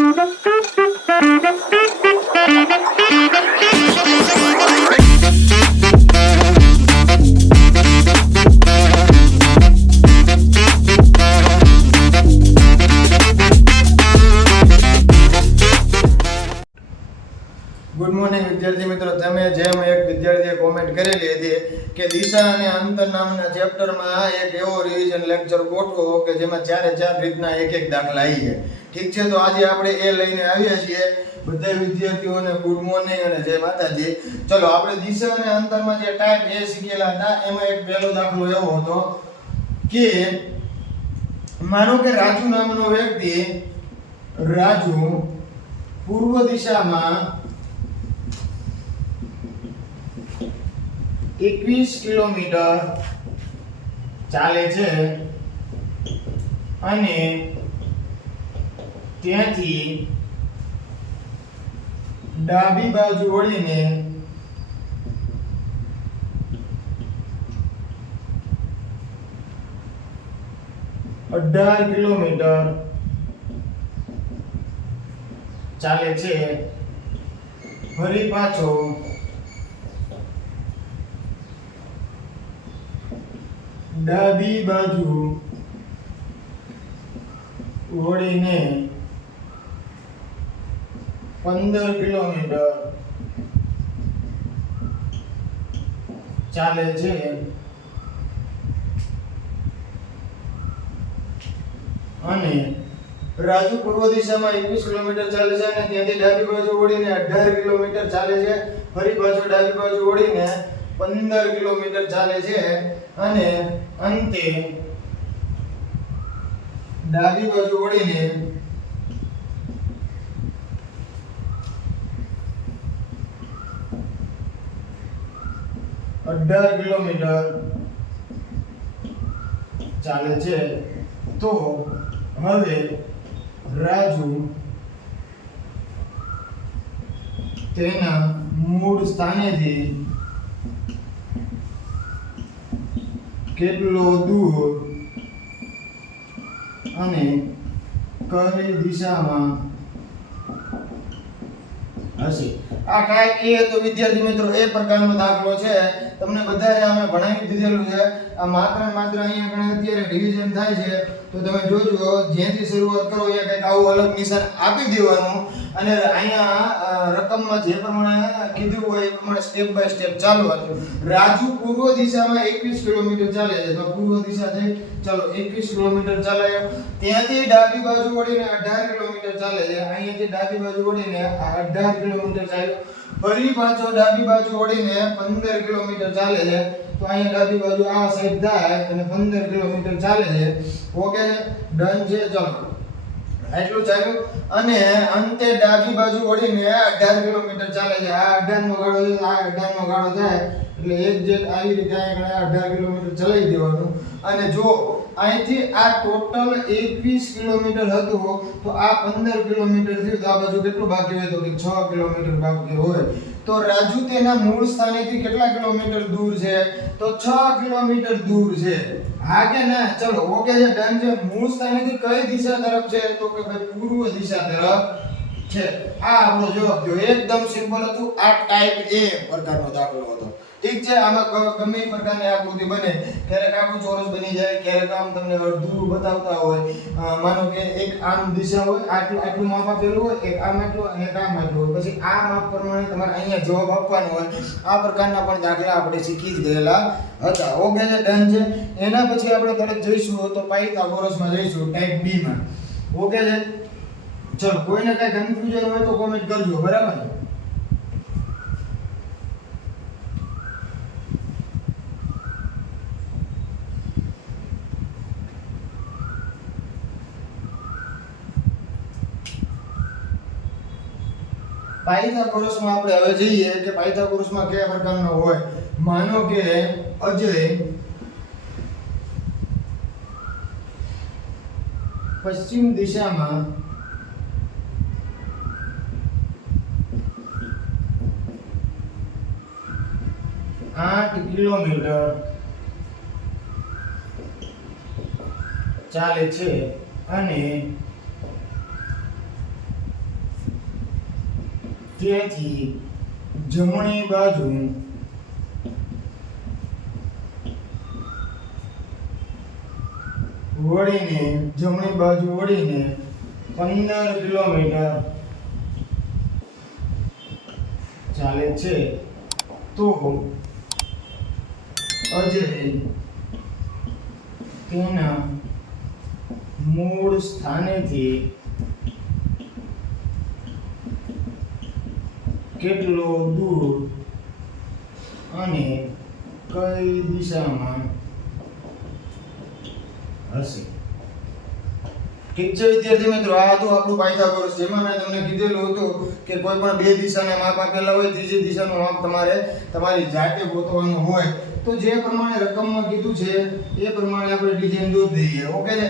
Good morning વિદ્યાર્થી મિત્રો, તમે જેમ એક વિદ્યાર્થીએ કોમેન્ટ કરેલી હતી કે દિશા અને અંતર નામના ચેપ્ટરમાં એક એવો રિવિઝન લેક્ચર ગોઠવો કે જેમાં 4 રીતના એક દાખલા આવી જાય. ઠીક છે, તો આજે આપણે એ લઈને આવ્યા છીએ. બધા વિદ્યાર્થીઓને ગુડ મોર્નિંગ અને જય માતાજી. ચલો, આપણે દિશા અને અંતરમાં જે ટાઈપ એ શીખેલા હતા એમાં એક પહેલો દાખલો એવો હતો કે માનો કે રાજુ નામનો વ્યક્તિ રાજુ પૂર્વ દિશામાં 21 કિલોમીટર ચાલે છે અને ત્યાંથી ડાબી બાજુ વળીને 18 કિલોમીટર ચાલે છે. ફરી પાછો ડાબી બાજુ વળીને 15 કિલોમીટર ચાલે છે. અને રાજુ પૂર્વ દિશામાં 21 કિલોમીટર ચાલે છે અને ત્યાંથી ડાબી બાજુ વળીને 18 કિલોમીટર ચાલે છે. ફરી પાછો ડાબી બાજુ વળીને 15 કિલોમીટર ચાલે છે અને અંતે ડાબી બાજુ વળીને 18 કિલોમીટર ચાલે છે. તો હવે રાજુ તેના મૂળ સ્થાનેથી કેટલો દૂર અને કઈ દિશામાં હશે? આ કાંઈ એ તો વિદ્યાર્થી મિત્રો એ પ્રકારનો દાખલો છે. તમને બધાને અમે ભણાવી દીધેલું છે. આ માત્ર અહીંયા ઘણા અત્યારે રિવિઝન થાય છે તો તમે જોજો, જ્યાંથી શરૂઆત કરો અહીંયા કંઈક આવું અલગ નિશાન આપી દેવાનું અને અહીંયા રકમમાં જે પ્રમાણે કીધું હોય એ પ્રમાણે સ્ટેપ બાય સ્ટેપ ચાલવાનું. રાજુ પૂર્વ દિશામાં 21 કિલોમીટર ચાલે છે તો પૂર્વ દિશા થઈ, ચલો 21 કિલોમીટર ચાલાયો. ત્યાંથી ડાબી બાજુ વળીને 18 કિલોમીટર ચાલે છે. અહીંયાથી ડાબી બાજુ વળીને 18 કિલોમીટર ચાલ્યો. ફરી પાછો ડાબી બાજુ વળીને 15 કિલોમીટર ચાલે છે. તો અહીંયા ડાબી બાજુ આ સાઈડ થાય અને 15 કિલોમીટર ચાલે છે. ઓકે, ડન છે. ચલો, એટલું ચાલ્યું અને અંતે ડાબી બાજુ વળીને 18 કિલોમીટર ચાલે છે. આ 18 નો ગાળો છે, આ 18 નો ગાળો થાય એટલે એક્ઝેક્ટ આવી રીતે અહીંયા 18 કિલોમીટર ચલાવી દેવાનું. અને જો અહીંથી આ ટોટલ 21 કિલોમીટર હતું તો આ 15 કિલોમીટર થયું તો આ બાજુ કેટલું બાકી હોય? તો કે 6 કિલોમીટર બાકી હોય. તો રાજુ તેના મૂળ સ્થાનેથી કેટલા કિલોમીટર દૂર છે? તો 6 કિલોમીટર દૂર છે. હા કે ના? ચલો, ઓકે છે, ડન છે. મૂળ સ્થાનેથી કઈ દિશા તરફ છે? તો કે ભાઈ પૂર્વ દિશા તરફ છે. આ આપણો જવાબ જો એકદમ સિમ્પલ હતું. આ ટાઈપ એ પ્રકારનો દાખલો હતો. ઠીક છે, આમાં ગમે એ પ્રકારની આકૃતિ બને, ક્યારેક આખું ચોરસ બની જાય, ક્યારેક આમ તમને અડધું બતાવતા હોય. માનો કે એક આમ દિશા હોય, આટલું માપ આપેલું હોય, એક આમ આટલું અને એક આમ આટલું હોય, પછી આ માપ પ્રમાણે તમારે અહીંયા જવાબ આપવાનો હોય. આ પ્રકારના પણ દાખલા આપણે શીખી જ ગયેલા હતા. ઓકે છે, ડન છે. એના પછી આપણે તરત જઈશું તો પાયથાગોરસમાં જઈશું, ટાઈપ બી માં. ઓકે છે, ચલો, કોઈને કઈ કન્ફ્યુઝન હોય તો કોમેન્ટ કરજો, બરાબર? પાયથાગોરસમાં આપણે હવે જઈએ કે પાયથાગોરસમાં કયા પ્રકારનો હોય. માનો કે અજય પશ્ચિમ દિશામાં 8 કિલોમીટર ચાલે છે અને તેથી જમણી બાજુ વળીને 15 કિલોમીટર ચાલે છે તો અજય તેના મૂળ સ્થાનેથી કેટલો દૂર અને કઈ દિશામાં હશે? ઠીક છે વિદ્યાર્થી મિત્રો, આ હતું આપણું પાયથાગોરસ, જેમાં મેં તમને કીધેલું હતું કે કોઈ પણ બે દિશાના માપ આપેલા હોય, ત્રીજી દિશાનું માપ તમારે તમારી જાતે ગોતવાનું હોય તો જે પ્રમાણે રકમમાં કીધું છે એ પ્રમાણે આપણે ડિઝાઇન દોરી દઈએ. ઓકે છે.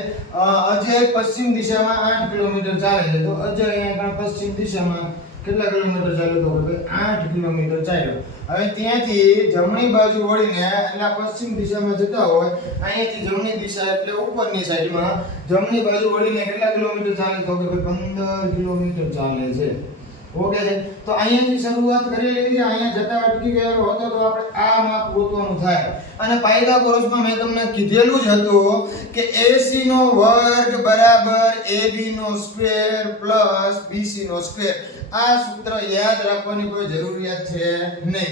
અજય પશ્ચિમ દિશામાં 8 કિલોમીટર ચાલે છે તો અજય અહીંયા પશ્ચિમ દિશામાં કેટલા કિલોમીટર ચાલ્યો? તો કે 8 કિલોમીટર ચાલ્યો. હવે ત્યાંથી જમણી બાજુ વળીને એટલે પશ્ચિમ દિશામાં જતા હોય, અહીંયાથી જમણી દિશા એટલે ઉપરની સાઈડમાં જમણી બાજુ વળીને કેટલા કિલોમીટર ચાલે? તો કે 15 કિલોમીટર ચાલે છે. ઓકે છે. તો અહીંયાથી શરૂઆત કરી લીધી, અહીંયા જતા અટકી ગયેલો હતો તો આપણે આ માપ ગોતવાનું થાય. અને પાયથાગોરસમાં મેં તમને કીધેલું જ હતું કે AC નો વર્ગ બરાબર AB નો સ્ક્વેર પ્લસ BC નો સ્ક્વેર. આ સૂત્ર યાદ રાખવાની કોઈ જરૂરિયાત છે નહીં.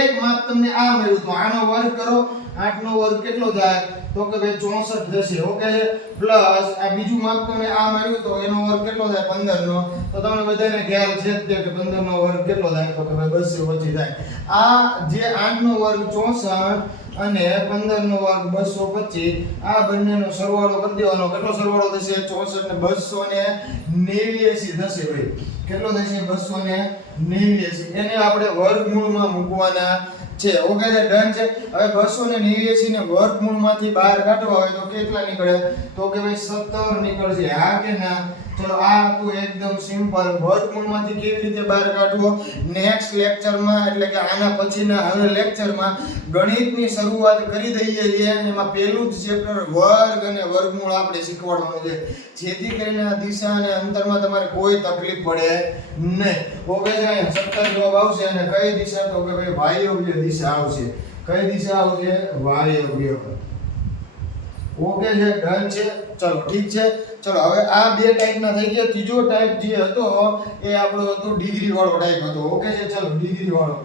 એક માપ તમને આ મળ્યું તો આનો વર્ગ કરો, 8 નો વર્ગ કેટલો થાય? તો કે ભાઈ 64 થશે. ઓકે છે. પ્લસ આ બીજું માપ તમને આ મળ્યું તો એનો વર્ગ કેટલો થાય? 15 નો. તો તમને બધાને ખ્યાલ છે જ કે 15 નો વર્ગ કેટલો થાય? તો કે ભાઈ 225 થાય. આ જે 8 નો વર્ગ 64 અને 15 નો વર્ગ 225, આ બંનેનો સરવાળો કરી દેવાનો. કેટલો સરવાળો થશે? 64 ને 289 થશે ભાઈ. કેટલો થશે? 289. એને આપણે વર્ગમૂળમાં મૂકવાના છે. ઓકે છે. ડન છે. હવે 289 ને વર્ગમૂળમાંથી બહાર કાઢવા હોય તો કેટલા નીકળે? તો કે ભાઈ 17 નીકળશે. હા કે ના? ચલો આ હતું એકદમ સિમ્પલ. વર્ગમૂળમાંથી કેવી રીતે બહાર કાઢવો નેક્સ્ટ લેક્ચરમાં, એટલે કે આના પછીના હવે લેક્ચરમાં ગણિતની શરૂઆત કરી દઈએ છીએ. એમાં પહેલું જ ચેપ્ટર વર્ગ અને વર્ગમૂળ આપણે શીખવાડવાનું છે, જેથી કરીને આ દિશા અને અંતરમાં તમારે કોઈ તકલીફ પડે નહીં. ઓકે છે. 17 જવાબ આવશે. અને કઈ દિશા? તો કે ભાઈ વાયવ્ય દિશા આવશે. કઈ દિશા આવશે? વાયવ્ય. ઓકે છે. ડન છે. ચલો ઠીક છે. ચલો હવે આ બે ટાઈપના થઈ ગયા. ત્રીજો ટાઈપ જે હતો એ આપણો હતો ડિગ્રી વાળો ટાઈપ હતો. ઓકે છે. ચલો ડિગ્રી વાળો.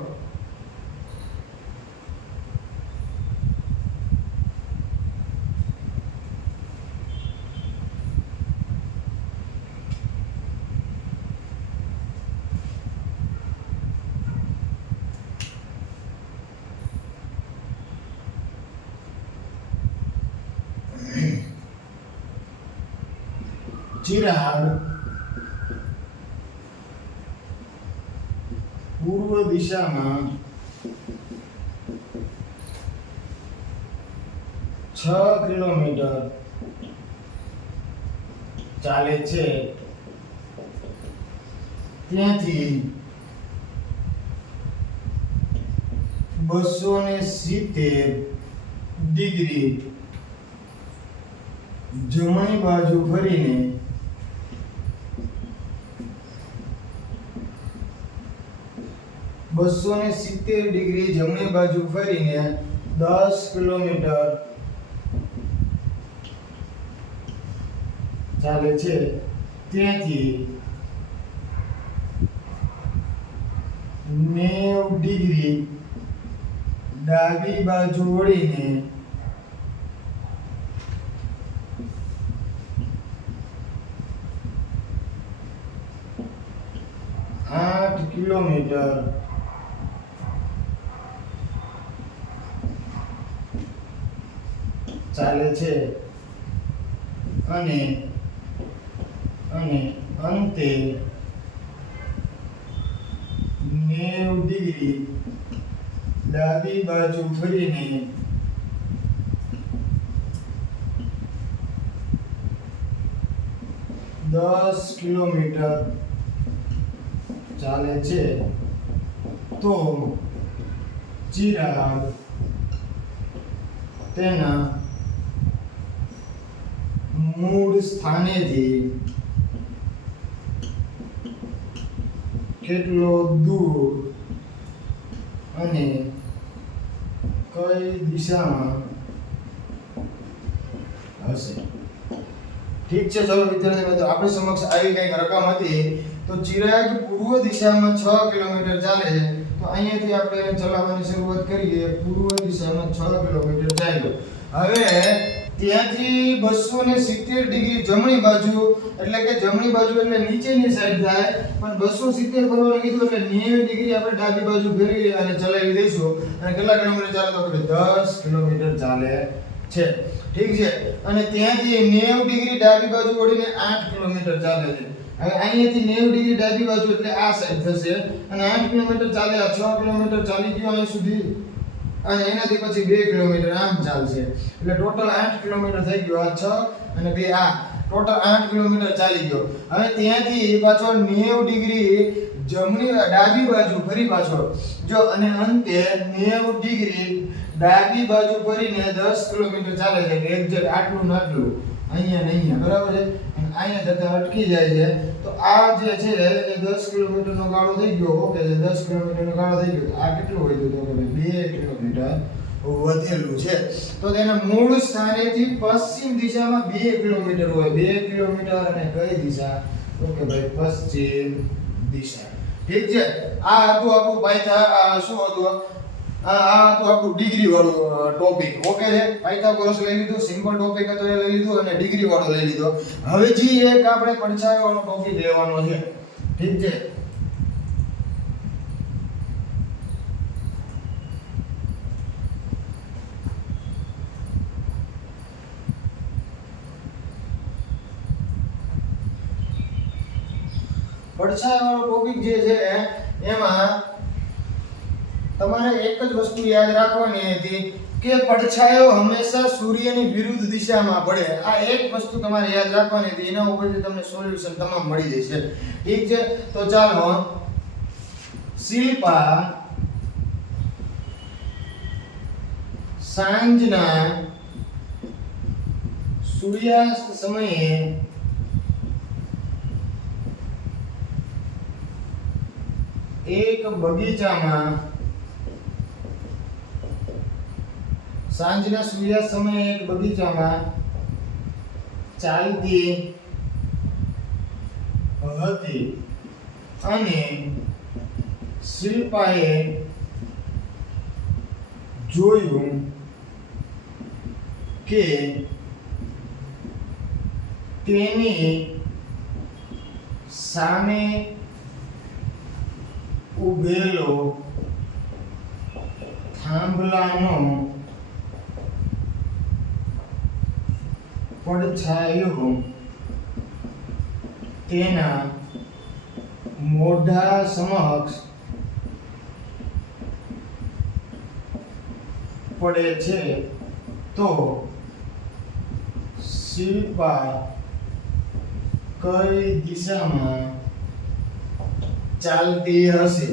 ચિરાગ પૂર્વ દિશામાં 6 કિલોમીટર ચાલે છે. ત્યાંથી 270 ડિગ્રી જમણી બાજુ ફરીને 270 ડિગ્રી જમણી બાજુ ફરીને 10 કિલોમીટર ચાલે છે. ત્યાંથી 90 ડિગ્રી ડાબી બાજુ વળીને 8 કિલોમીટર ચાલે છે. અને અંતે 90 ડિગ્રી ડાબી બાજુ ફરીને 10 કિલોમીટર ચાલે છે. તો ચિરાગ તેના મૂળ સ્થાનેથી કેટલો દૂર અને કઈ દિશામાં હશે. ઠીક છે, ચલો વિદ્યાર્થી મિત્રો, આપણી સમક્ષ આવી કઈક રકમ હતી. તો ચિરાગ પૂર્વ દિશામાં 6 કિલોમીટર ચાલે છે. તો અહીંયાથી આપણે ચલાવવાની શરૂઆત કરીએ. પૂર્વ દિશામાં 6 કિલોમીટર ચાલ્યો. હવે ત્યાંથી 270 ડિગ્રી જમણી બાજુ, એટલે કે જમણી બાજુ એટલે નીચેની સાઈડ થાય, પણ 270 કરવાનું કીધું એટલે 90 ડિગ્રી આપણે ડાબી બાજુ ફેરવી અને ચલાવી દઈશું. અને કેટલા કિલોમીટર ચાલે? તો આપણે 10 કિલોમીટર ચાલે છે. ઠીક છે, અને ત્યાંથી 90 ડિગ્રી ડાબી બાજુ વળીને 8 કિલોમીટર ચાલે છે. હવે અહીંયાથી 90 ડિગ્રી ડાબી બાજુ એટલે આ સાઈડ થશે અને 8 કિલોમીટર ચાલે. આ 6 કિલોમીટર ચાલી ગયો અહીં સુધી અને એનાથી પછી 2 કિલોમીટર આમ ચાલશે. એટલે ટોટલ 8 કિલોમીટર થઈ ગયો. આ 6 અને 2 આ ટોટલ 8 કિલોમીટર ચાલી ગયો. હવે ત્યાંથી પાછો 90 ડિગ્રી જમણી ડાબી બાજુ ફરી પાછો જો, અને અંતે 90 ડિગ્રી ડાબી બાજુ ફરીને 10 કિલોમીટર ચાલે છે. એક્ઝેક્ટ આટલું ને આટલું, અહીંયા ને અહીંયા, બરાબર છે. અને અહીંયા જતા અટકી જાય છે. તો આ જે છે એ 10 કિલોમીટરનો ગાળો થઈ ગયો. ઓકે, 10 કિલોમીટરનો ગાળો થઈ ગયો. તો આ કેટલું વધ્યું? તો 2 કિલોમીટર વધેલું છે. તો તેના મૂળ સ્થાનેથી પશ્ચિમ દિશામાં 2 કિલોમીટર હોય. 2 કિલોમીટર અને કઈ દિશા? ઓકે ભાઈ, પશ્ચિમ દિશા. ઠીક છે, આ હતું આપણું પાયથા શું હતું? આ હતું આપણું ડિગ્રી વાળું ટોપિક. ઓકે છે, પાયથાગોરસ લઈ લીધું, સિમ્પલ ટોપિક હતો એ લઈ લીધું અને ડિગ્રી વાળો લઈ લીધો. હવે જી એક આપણે પડછાયો વાળો ટોપિક લેવાનો છે. ઠીક છે, પડછાયો વાળો ટોપિક જે છે એમાં તમારે એક જ વસ્તુ યાદ રાખવાની હતી કે પડછાયો હંમેશા સૂર્યની વિરુદ્ધ દિશામાં પડે. આ એક વસ્તુ તમારે યાદ રાખવાની હતી. એના ઉપરથી તમને સોલ્યુશન તમામ મળી જશે. ઠીક છે, તો ચાલો, શિલ્પા સાંજના સૂર્યાસ્ત સમયે એક બગીચામાં સાંજના સૂર્યાસ્ત સમયે એક બગીચામાં ચાલતી હતી અને શિલ્પાએ જોયું કે તેની સામે ઉભેલો થાંભલાનો પડછાયો તેના મોઢા સમક્ષ પડે છે. તો શિલ્પા કઈ દિશામાં ચાલતી હશે?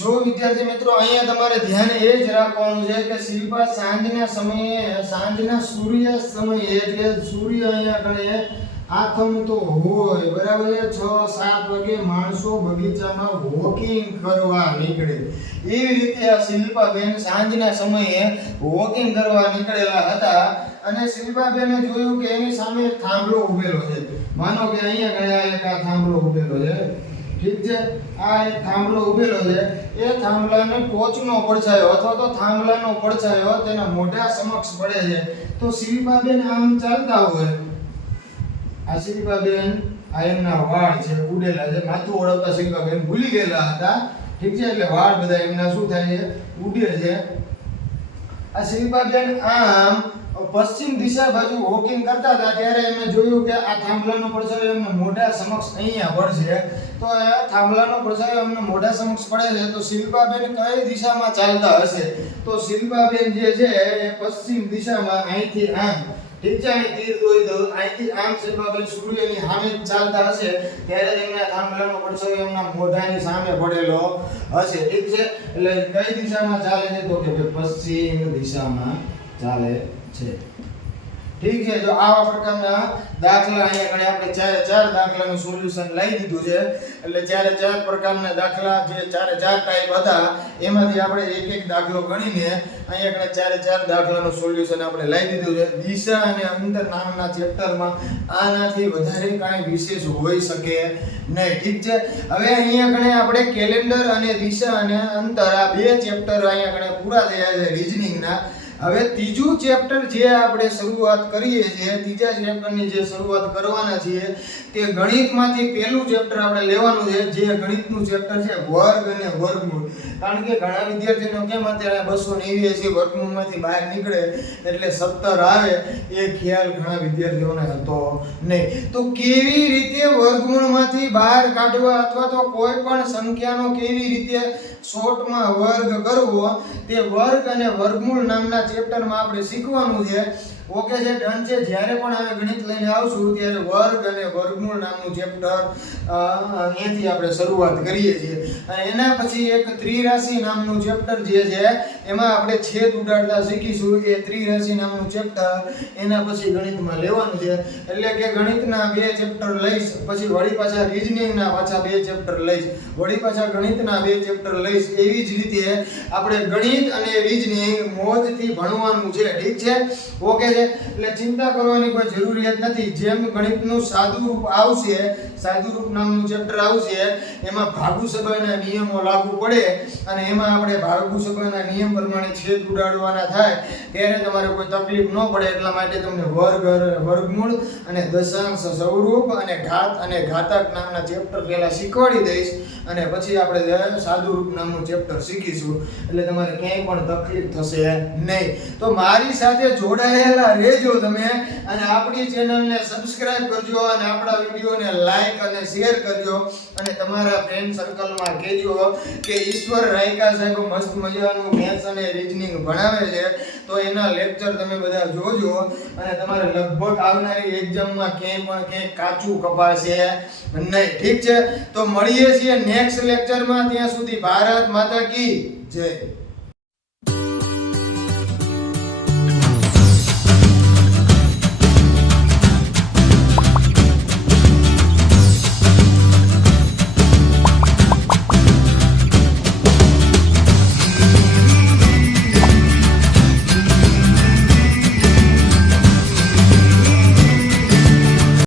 જો વિદ્યાર્થી મિત્રો, અહીંયા તમારે ધ્યાન એ જ રાખવાનું છે કે શિલ્પા સાંજના સમયે, સાંજના સૂર્યાસ્ત સમયે, એટલે સૂર્ય અહીંયા ગણે આથમતો હોય, બરાબર છે, 6-7 વાગે માણસો બગીચામાં વોકિંગ કરવા નીકળે. એવી રીતે આ શિલ્પાબેન સાંજના સમયે વોકિંગ કરવા નીકળેલા હતા અને શિલ્પાબેને જોયું કે એની સામે એક થાંભલો ઉભેલો છે. માનો કે અહીંયા ગયા એક આ થાંભલો ઉભેલો છે. ઠીક છે, આ એક થાંભલો ઉભેલો છે. એ થાંભલાનો ટોચનો પડછાયો અથવા તો થાંભલાનો પડછાયો તેના મોઢા સમક્ષ પડે છે. તો શિલ્પાબેન આમ ચાલતા હોય, આ શિલ્પાબેન, આ એમના વાળ છે ઉડેલા છે, માથું ઓળખતા શિલ્પાબેન ભૂલી ગયેલા હતા. ઠીક છે, એટલે વાળ બધા એમના શું થાય છે? ઉડે છે. આ શિલ્પાબેન આમ પશ્ચિમ દિશા બાજુ વોકિંગ કરતા હતા ત્યારે એમણે જોયું કે આ થાંભલાનો પડછાયો એમના મોઢા સમક્ષ અહીંયા પડશે. તો આ થાંભલાનો પડછાયો એમના મોઢા સમક્ષ પડે છે. તો શિલ્પાબેન કઈ દિશામાં ચાલતા હશે? તો શિલ્પાબેન જે છે એ પશ્ચિમ દિશામાં, અહીંથી આમ, ઠીક છે, અહીં તીર દોરી દો, અહીંથી આમ શિલ્પાબેન સૂર્યની સામે ચાલતા હશે ત્યારે એમના થાંભલાનો પડછાયો એમના મોઢાની સામે પડેલો હશે. ઠીક છે, એટલે કઈ દિશામાં ચાલે છે? તો કે પશ્ચિમ દિશામાં ચાલે છે. ઠીક છે. જો આવા પ્રકારના દાખલા અહીંયા આગળ આપણે ચારે ચાર દાખલાનું સોલ્યુશન લઈ દીધું છે. એટલે ચારે ચાર પ્રકારના દાખલા જે ચારે ચાર ટાઈપ હતા એમાંથી આપણે એક એક દાખલો ગણીને અહીંયા આગળ ચારે ચાર દાખલાનું સોલ્યુશન આપણે લઈ દીધું છે. દિશા અને અંતર નામના ચેપ્ટરમાં આનાથી વધારે કાંઈ વિશેષ હોઈ શકે નહીં. ઠીક છે. હવે અહીંયા આગળ આપણે કેલેન્ડર અને દિશા અને અંતર આ બે ચેપ્ટર અહીંયા આગળ પૂરા થયા છે રીઝનિંગના. હવે ત્રીજું ચેપ્ટર જે આપણે શરૂઆત કરીએ છીએ, ત્રીજા ચેપ્ટરની જે શરૂઆત કરવાના છીએ તે ગણિતમાંથી પહેલું ચેપ્ટર આપણે લેવાનું છે, જે ગણિતનું ચેપ્ટર છે વર્ગ અને વર્ગમૂળ. કારણ કે ઘણા વિદ્યાર્થીઓનો કેમ અત્યારે 289 વર્ગમૂળમાંથી બહાર નીકળે એટલે 17 આવે એ ખ્યાલ ઘણા વિદ્યાર્થીઓને હતો નહીં. તો કેવી રીતે વર્ગમૂળમાંથી બહાર કાઢવા અથવા તો કોઈ પણ સંખ્યાનો કેવી રીતે શોર્ટમાં વર્ગ કરવો તે વર્ગ અને વર્ગમૂળ નામના ચેપ્ટરમાં આપણે શીખવાનું છે. ઓકે છે, ડન છે. જ્યારે પણ અમે ગણિત લઈને આવશું ત્યારે વર્ગ અને વર્ગમૂળ નામનું ચેપ્ટર અહીંયાથી આપણે શરૂઆત કરીએ છીએ. અને એના પછી એક ત્રિરાશિ નામનું ચેપ્ટર જે છે એમાં આપણે છેદ ઉડાડતા શીખીશું. એ ત્રિરાશિ નામનું ચેપ્ટર એના પછી ગણિતમાં લેવાનું છે. એટલે કે ગણિતના બે ચેપ્ટર લઈશ, પછી વળી પાછા રીઝનિંગના પાછા બે ચેપ્ટર લઈશ, વળી પાછા ગણિતના બે ચેપ્ટર લઈશ. એવી જ રીતે આપણે ગણિત અને રીઝનિંગ મોજથી ભણવાનું છે. ઠીક છે, ઓકે છે. એટલે ચિંતા કરવાની કોઈ જરૂરિયાત નથી. જેમ ગણિતનું સાદું રૂપ આવશે, સાદું રૂપ નામનું ચેપ્ટર આવશે, એમાં ભાગુ સબાઈના નિયમો લાગુ પડે અને એમાં આપણે ભાગુ સબાઈના નિયમ પ્રમાણે છેદ ઉડાડવાના થાય ત્યારે તમારે કોઈ તકલીફ ન પડે. એટલા માટે તમને વર્ગ, વર્ગમૂળ અને દશાંશ, સ્વરૂપ અને ઘાત અને ઘાતક નામના ચેપ્ટર પહેલા શીખવાડી દઈશ અને પછી આપણે સાદું રૂપ નામનું ચેપ્ટર શીખીશું. એટલે તમારે ક્યાંય પણ તકલીફ થશે નહીં. તો મારી સાથે જોડાયેલા રહેજો તમે અને આપણી ચેનલને સબસ્ક્રાઇબ કરજો અને આપણા વિડીયોને લાઈક અને શેર કરજો અને તમારા ફ્રેન્ડ સર્કલમાં કહેજો કે ઈશ્વર રાયકા સાહેબ મસ્ત મજાનું મેથ્સ અને રીઝનિંગ ભણાવે છે. તો એના લેક્ચર તમે બધા જોજો અને તમારે લગભગ આવનારી એક્ઝામમાં ક્યાંય કાચું કપાશે નહીં. ઠીક છે, તો મળીએ છીએ નેક્સ્ટ લેક્ચરમાં. ત્યાં સુધી ભારત માતા કી જય.